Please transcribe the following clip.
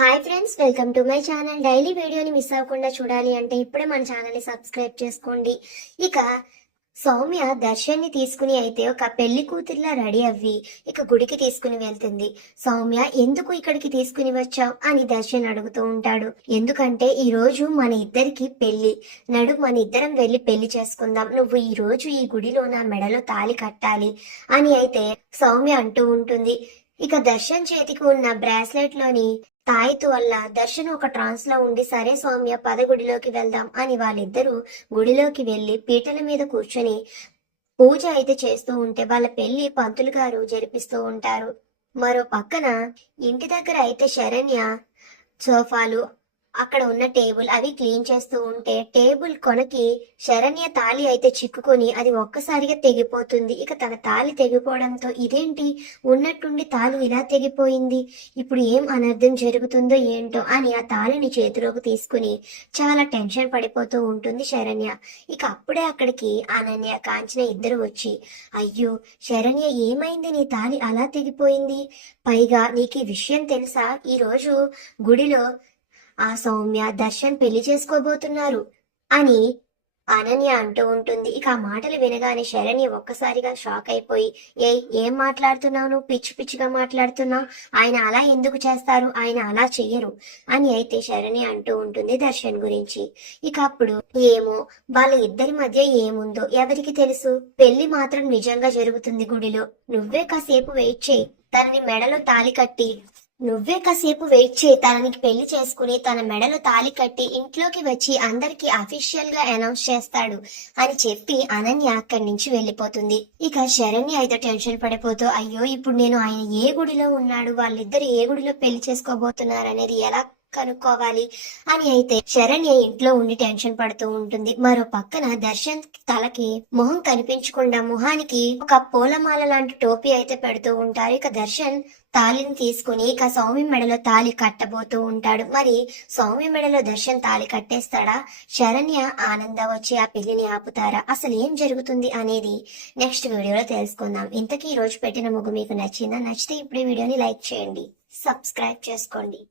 Hi friends, welcome to my channel. Daily వీడియోని miss అవ్వకుండా చూడాలి అంటే ఇప్పుడే మన ఛానల్ని సబ్స్క్రైబ్ చేసుకోండి. ఇక సౌమ్య దర్శన్ని తీసుకుని అయితే ఒక పెళ్లి కూతురిలా రెడీ అవ్వి ఇక గుడికి తీసుకుని వెళ్తుంది. సౌమ్య, ఎందుకు ఇక్కడికి తీసుకుని వచ్చావు అని దర్శన్ అడుగుతూ ఉంటాడు. ఎందుకంటే ఈ రోజు మన ఇద్దరికి పెళ్లి, నడు మన ఇద్దరం వెళ్లి పెళ్లి చేసుకుందాం, నువ్వు ఈ రోజు ఈ గుడిలో నా మెడలో తాళి కట్టాలి అని అయితే సౌమ్య అంటూ ఉంటుంది. ఇక దర్శన్ చేతికి ఉన్న బ్రాస్లెట్ లోని తాయితు వల్ల దర్శన్ ఒక ట్రాన్స్ లో ఉండి, సరే సౌమ్య పద గుడిలోకి వెళ్దాం అని వాళ్ళిద్దరూ గుడిలోకి వెళ్లి పీటల మీద కూర్చొని పూజ అయితే చేస్తూ ఉంటే వాళ్ళ పెళ్లి పంతులు గారు జరిపిస్తూ ఉంటారు. మరో పక్కన ఇంటి దగ్గర అయితే శరణ్య సోఫాలు, అక్కడ ఉన్న టేబుల్ అవి క్లీన్ చేస్తూ ఉంటే టేబుల్ కొనకి శరణ్య తాళి అయితే చిక్కుకొని అది ఒక్కసారిగా తెగిపోతుంది. ఇక తన తాళి తెగిపోవడంతో ఇదేంటి, ఉన్నట్టుండి తాళి ఇలా తెగిపోయింది, ఇప్పుడు ఏం అనర్థం జరుగుతుందో ఏంటో అని ఆ తాళిని చేతిలోకి తీసుకుని చాలా టెన్షన్ పడిపోతూ ఉంటుంది శరణ్య. ఇక అప్పుడే అక్కడికి అనన్య, కాంచన ఇద్దరు వచ్చి, అయ్యో శరణ్య, ఏమైంది, నీ తాళి అలా తెగిపోయింది, పైగా నీకు ఈ విషయం తెలుసా, ఈ రోజు గుడిలో ఆ సౌమ్య దర్శన్ పెళ్లి చేసుకోబోతున్నారు అని అనన్య అంటూ ఉంటుంది. ఇక ఆ మాటలు వినగానే శరణ్య ఒక్కసారిగా షాక్ అయిపోయి, ఏం మాట్లాడుతున్నావు నువ్వు, పిచ్చి పిచ్చిగా మాట్లాడుతున్నావు, ఆయన అలా ఎందుకు చేస్తారు, ఆయన అలా చెయ్యరు అని అయితే శరణ్య అంటూ ఉంటుంది దర్శన్ గురించి. ఇక అప్పుడు ఏమో వాళ్ళ ఇద్దరి మధ్య ఏముందో ఎవరికి తెలుసు, పెళ్లి మాత్రం నిజంగా జరుగుతుంది గుడిలో, నువ్వే కాసేపు వెయిట్ చేయి, తనని మెడలో తాళి కట్టి తననికి పెళ్లి చేసుకుని తన మెడలో తాళి కట్టి ఇంట్లోకి వచ్చి అందరికి అఫీషియల్ గా అనౌన్స్ చేస్తాడు అని చెప్పి అనన్య అక్కడి నుంచి వెళ్లిపోతుంది. ఇక శరణ్య అయితే టెన్షన్ పడిపోతూ, అయ్యో ఇప్పుడు నేను ఆయన ఏ గుడిలో ఉన్నాడు, వాళ్ళిద్దరు ఏ గుడిలో పెళ్లి చేసుకోబోతున్నారు అనేది ఎలా కనుక్కోవాలి అని అయితే శరణ్య ఇంట్లో ఉండి టెన్షన్ పడుతూ ఉంటుంది. మరో పక్కన దర్శన్ తలకి మొహం కనిపించకుండా మొహానికి ఒక పూలమాల లాంటి టోపీ అయితే పెడుతూ ఉంటారు. ఇక దర్శన్ తాళిని తీసుకుని ఇక సౌమ్య మెడలో తాళి కట్టబోతూ ఉంటాడు. మరి సౌమ్య మెడలో దర్శన్ తాళి కట్టేస్తాడా, శరణ్య ఆనంద వచ్చి ఆ పెళ్లిని ఆపుతారా, అసలు ఏం జరుగుతుంది అనేది నెక్స్ట్ వీడియోలో తెలుసుకుందాం. ఇంతకీ ఈ రోజు పెట్టిన ముగ్గు మీకు నచ్చిందా? నచ్చితే ఇప్పుడే వీడియోని లైక్ చేయండి, సబ్స్క్రైబ్ చేసుకోండి.